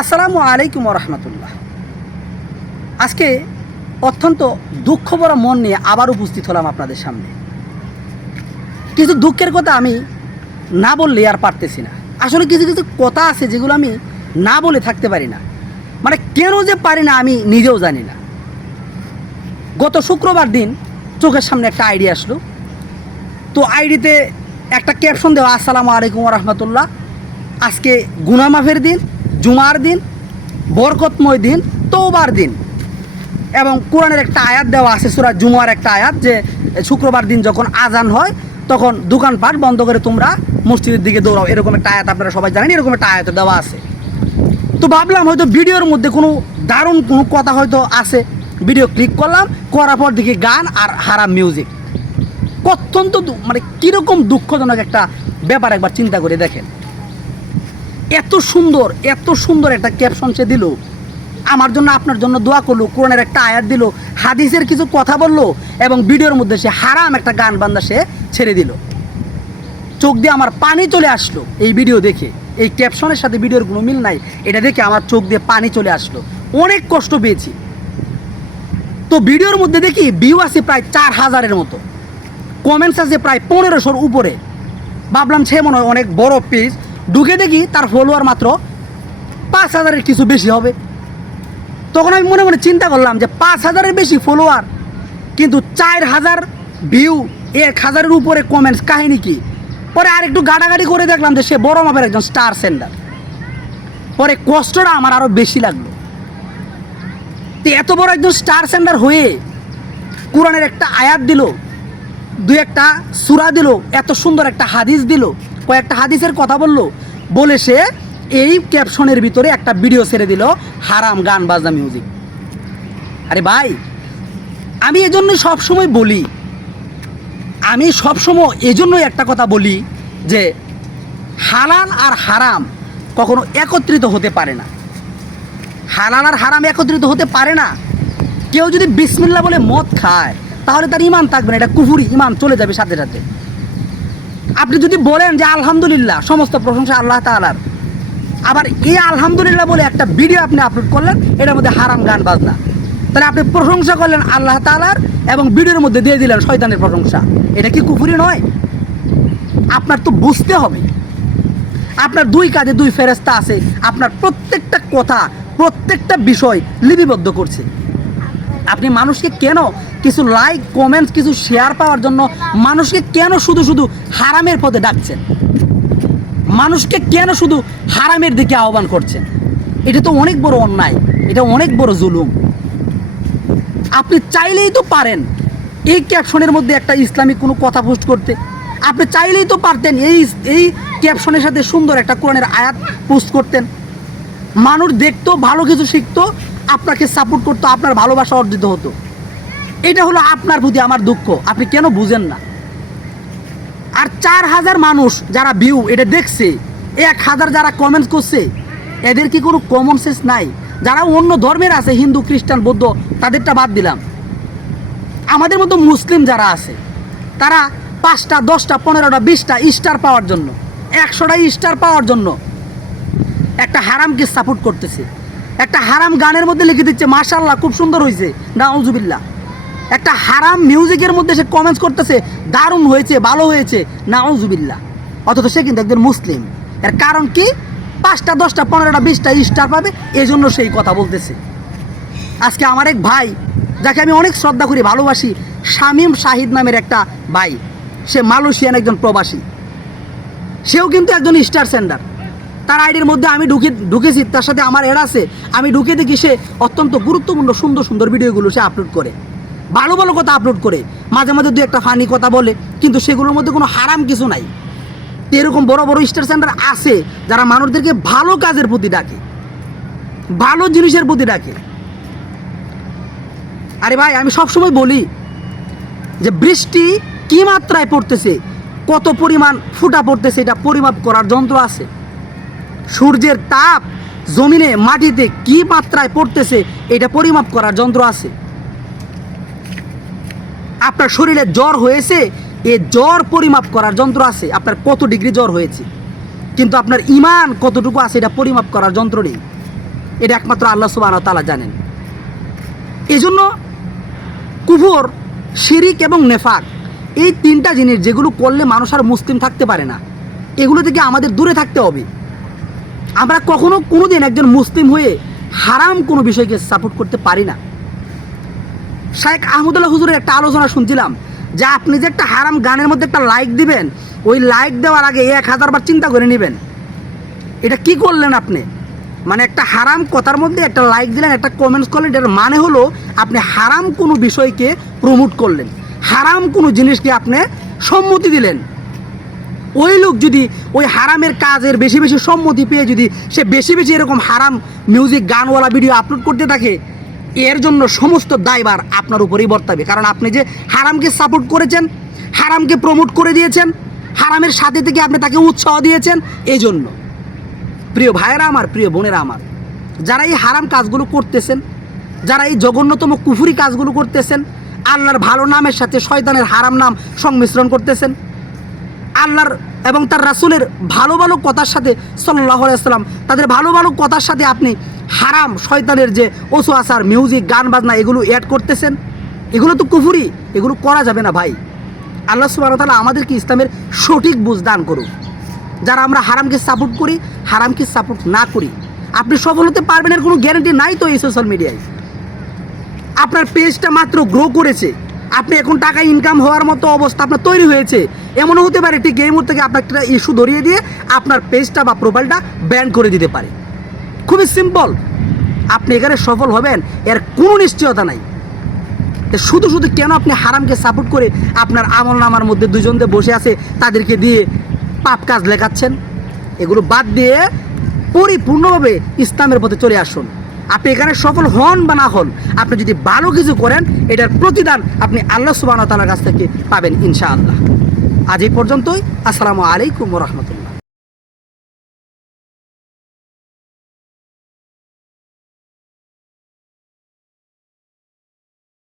আসসালামু আলাইকুম রহমতুল্লাহ আজকে অত্যন্ত দুঃখ ভরা মন নিয়ে আবার উপস্থিত হলাম আপনাদের সামনে। কিছু দুঃখের কথা আমি না বললে আর পারতেছি না। আসলে কিছু কিছু কথা আছে যেগুলো আমি না বলে থাকতে পারি না। মানে কেন যে পারি না আমি নিজেও জানি না। গত শুক্রবার দিন চোখের সামনে একটা আইডি আসলো। তো আইডিতে একটা ক্যাপশন দেওয়া, আসসালামু আলাইকুম রহমতুল্লাহ আজকে গুনামাফের দিন। জুমার দিন, বরকতময় দিন তৌবার দিন। এবং কোরআনের একটা আয়াত দেওয়া আছে, সুরা জুমার একটা আয়াত, যে শুক্রবার দিন যখন আজান হয়, তখন দোকানপাট বন্ধ করে তোমরা মসজিদের দিকে দৌড়াও। এরকম একটা আয়াত আপনারা সবাই জানেন, এরকম একটা আয়াত দেওয়া আছে। তো ভাবলাম হয়তো ভিডিওর মধ্যে কোনো দারুণ কোনো কথা হয়তো আছে। ভিডিও ক্লিক করলাম, করার পর দেখি গান আর হারাম মিউজিক। অত্যন্ত মানে কীরকম দুঃখজনক একটা ব্যাপার একবার চিন্তা করে দেখেন। এত সুন্দর এত সুন্দর একটা ক্যাপশন সে দিল। আমার জন্য আপনার জন্য দোয়া করল, কোরআনের একটা আয়াত দিল, হাদিসের কিছু কথা বলল, এবং ভিডিওর মধ্যে সে হারাম একটা গান বান্দা সে ছেড়ে দিল। চোখ দিয়ে আমার পানি চলে আসলো এই ভিডিও দেখে। এই ক্যাপশনের সাথে ভিডিওর কোনো মিল নাই, এটা দেখে আমার চোখ দিয়ে পানি চলে আসলো। অনেক কষ্ট পেয়েছি। তো ভিডিওর মধ্যে দেখি ভিউ আছে প্রায় চার হাজারের মতো। কমেন্টস আছে প্রায় পনেরোশোর উপরে। ভাবলাম সে মনে হয় অনেক বড় পেজ ঢুকে দেখি তার ফলোয়ার মাত্র পাঁচ হাজারের কিছু বেশি হবে। তখন আমি মনে মনে চিন্তা করলাম যে পাঁচ হাজারের বেশি ফলোয়ার কিন্তু চার হাজার ভিউ এক হাজারের উপরে কমেন্টস কাহিনী কি? পরে আর একটু গাড়াগাড়ি করে দেখলাম যে সে বড় মাপের একজন স্টার সেন্ডার পরে কষ্টটা আমার আরও বেশি লাগল। তো এত বড় একজন স্টার সেন্ডার হয়ে কোরআনের একটা আয়াত দিল দু একটা সুরা দিল, এত সুন্দর একটা হাদিস দিল কয়েকটা হাদিসের কথা বলল। বলে সে এই ক্যাপশনের ভিতরে একটা ভিডিও ছেড়ে দিল, হারাম গান বাজনা মিউজিক আরে ভাই, আমি এজন্য সবসময় বলি, আমি সবসময় এজন্যই একটা কথা বলি যে হালাল আর হারাম কখনো একত্রিত হতে পারে না। হালাল আর হারাম একত্রিত হতে পারে না। কেউ যদি বিসমিল্লা বলে মদ খায়, তাহলে তার ইমান থাকবে না, এটা কুফুরি ইমান চলে যাবে সাথে সাথে। আপনি যদি বলেন যে আলহামদুলিল্লাহ, সমস্ত প্রশংসা আল্লাহ তাআলার। আবার এই আলহামদুলিল্লাহ বলে একটা ভিডিও আপনি আপলোড করলেন, এটার মধ্যে হারাম গান বাজনা। তাহলে আপনি প্রশংসা করলেন আল্লাহ তাআলার এবং ভিডিওর মধ্যে দিয়ে দিলেন শয়তানের প্রশংসা। এটা কি কুফুরি নয়? আপনার তো বুঝতে হবে। আপনার দুই কাজে দুই ফেরেস্তা আছে, আপনার প্রত্যেকটা কথা, প্রত্যেকটা বিষয় লিপিবদ্ধ করছে। আপনি মানুষকে কেন কিছু লাইক কমেন্টস কিছু শেয়ার পাওয়ার জন্য মানুষকে কেন শুধু শুধু হারামের পথে ডাকছেন? মানুষকে কেন শুধু হারামের দিকে আহ্বান করছেন? এটা তো অনেক বড় অন্যায়, এটা অনেক বড় জুলুম। আপনি চাইলেই তো পারেন এই ক্যাপশনের মধ্যে একটা ইসলামিক কোনো কথা পোস্ট করতে। আপনি চাইলেই তো পারতেন এই এই ক্যাপশনের সাথে সুন্দর একটা কোরআনের আয়াত পোস্ট করতেন। মানুষ দেখতো, ভালো কিছু শিখতো, আপনাকে সাপোর্ট করতো, আপনার ভালোবাসা অর্জিত হতো। এটা হলো আপনার প্রতি আমার দুঃখ। আপনি কেন বুঝেন না? আর চার হাজার মানুষ যারা ভিউ এটা দেখছে, এক হাজার যারা কমেন্টস করছে, এদের কি কোনো কমন সেন্স নাই? যারা অন্য ধর্মের আছে, হিন্দু, খ্রিস্টান, বৌদ্ধ, তাদেরটা বাদ দিলাম। আমাদের মতো মুসলিম যারা আছে, তারা পাঁচটা, দশটা, পনেরোটা, বিশটা স্টার পাওয়ার জন্য, একশোটা স্টার পাওয়ার জন্য একটা হারামকে সাপোর্ট করতেছে। একটা হারাম গানের মধ্যে লিখে দিচ্ছে মাশাল্লাহ খুব সুন্দর হয়েছে না নাউজুবিল্লা একটা হারাম মিউজিকের মধ্যে সে কমেন্টস করতেছে, দারুণ হয়েছে, ভালো হয়েছে। নাউজুবিল্লা অথচ সে কিন্তু একজন মুসলিম। এর কারণ কি? পাঁচটা, দশটা, পনেরোটা, বিশটা স্টার পাবে এই জন্য সেই কথা বলতেছে। আজকে আমার এক ভাই, যাকে আমি অনেক শ্রদ্ধা করি, ভালোবাসি, শামীম শাহিদ নামের একটা ভাই। সে মালয়েশিয়ান একজন প্রবাসী। সেও কিন্তু একজন স্টার সেন্ডার তার আইডির মধ্যে আমি ঢুকে, ঢুকেছি, তার সাথে আমার এড আছে। আমি ঢুকে দেখি সে অত্যন্ত গুরুত্বপূর্ণ, সুন্দর সুন্দর ভিডিওগুলো সে আপলোড করে। ভালো ভালো কথা আপলোড করে, মাঝে মাঝে দু একটা ফানি কথা বলে, কিন্তু সেগুলোর মধ্যে কোনো হারাম কিছু নাই। এরকম বড় বড় স্টার সেন্টার আছে, যারা মানুষদেরকে ভালো কাজের প্রতি ডাকে, ভালো জিনিসের প্রতি ডাকে। আরে ভাই, আমি সবসময় বলি যে বৃষ্টি কি মাত্রায় পড়তেছে, কত পরিমাণ ফুটা পড়তেছে, এটা পরিমাপ করার যন্ত্র আছে। সূর্যের তাপ জমিনে, মাটিতে কি মাত্রায় পড়তেছে, এটা পরিমাপ করার যন্ত্র আছে। আপনার শরীরে জ্বর হয়েছে, এ জ্বর পরিমাপ করার যন্ত্র আছে। আপনার কত ডিগ্রি জ্বর হয়েছে? কিন্তু আপনার ইমান কতটুকু আছে, এটা পরিমাপ করার যন্ত্র নেই। এটা একমাত্র আল্লাহ সুবাহ তালা জানেন। এই জন্য কুফর, শিরিক এবং নেফাক, এই তিনটা জিনিস যেগুলো করলে মানুষ আর মুসলিম থাকতে পারে না, এগুলো থেকে আমাদের দূরে থাকতে হবে। আমরা কখনো কোনোদিন একজন মুসলিম হয়ে হারাম কোনো বিষয়কে সাপোর্ট করতে পারি না। শাহেখ আহমদুল্লাহ হুজুরের একটা আলোচনা শুনছিলাম যে আপনি যে একটা হারাম গানের মধ্যে একটা লাইক দিবেন, ওই লাইক দেওয়ার আগে এক হাজার বার চিন্তা করে নেবেন। এটা কি করলেন আপনি? মানে একটা হারাম কথার মধ্যে একটা লাইক দিলেন, একটা কমেন্টস করলেন, এটার মানে হলো আপনি হারাম কোনো বিষয়কে প্রমোট করলেন। হারাম কোনো জিনিসকে আপনি সম্মতি দিলেন। ওই লোক যদি ওই হারামের কাজের বেশি বেশি সম্মতি পেয়ে যদি সে বেশি বেশি এরকম হারাম মিউজিক গানওয়ালা ভিডিও আপলোড করতে থাকে এর জন্য সমস্ত দায়বার আপনার উপরেই বর্তাবে। কারণ আপনি যে হারামকে সাপোর্ট করেছেন, হারামকে প্রমোট করে দিয়েছেন, হারামের সাথে থেকে আপনি তাকে উৎসাহ দিয়েছেন এই জন্য প্রিয় ভাইয়েরা আমার, প্রিয় বোনেরা আমার, যারা এই হারাম কাজগুলো করতেছেন, যারা এই জঘন্যতম কুফুরি কাজগুলো করতেছেন, আল্লাহর ভালো নামের সাথে শয়তানের হারাম নাম সংমিশ্রণ করতেছেন, আল্লাহর এবং তার রাসুলের ভালো ভালো কথার সাথে সাল্লাহ আসসালাম তাদের ভালো ভালো কথার সাথে আপনি হারাম শয়তানের যে ওসু আসার মিউজিক গান, বাজনা, এগুলো অ্যাড করতেছেন। এগুলো তো কুফুরি, এগুলো করা যাবে না ভাই। আল্লাহ সুবাহ তালা আমাদেরকে ইসলামের সঠিক বুঝ দান করুক। যারা আমরা হারামকে সাপোর্ট করি, হারামকে সাপোর্ট না করি, আপনি সফল হতে পারবেন এর কোনো গ্যারান্টি নাই তো এই সোশ্যাল মিডিয়ায় আপনার পেজটা মাত্র গ্রো করেছে, আপনি এখন টাকা ইনকাম হওয়ার মতো অবস্থা আপনার তৈরি হয়েছে। এমনও হতে পারে ঠিক এই মুহূর্তে আপনার একটা ইস্যু ধরিয়ে দিয়ে আপনার পেজটা বা প্রোফাইলটা ব্যান করে দিতে পারে। খুবই সিম্পল আপনি এখানে সফল হবেন, এর কোনো নিশ্চয়তা নাই। শুধু শুধু কেন আপনি হারামকে সাপোর্ট করে আপনার আমল নামার মধ্যে দুজনদের বসে আছে, তাদেরকে দিয়ে পাপ কাজ লেখাচ্ছেন? এগুলো বাদ দিয়ে পরিপূর্ণভাবে ইসলামের পথে চলে আসুন। আপনি এখানে সফল হন বা না হন, আপনি যদি ভালো কিছু করেন, এটার প্রতিদান আপনি আল্লাহ সুবাহ তালার কাছ থেকে পাবেন ইনশাআল্লাহ। আজ এই পর্যন্তই। আসসালামু আলাইকুম রহমতুল্লাহ।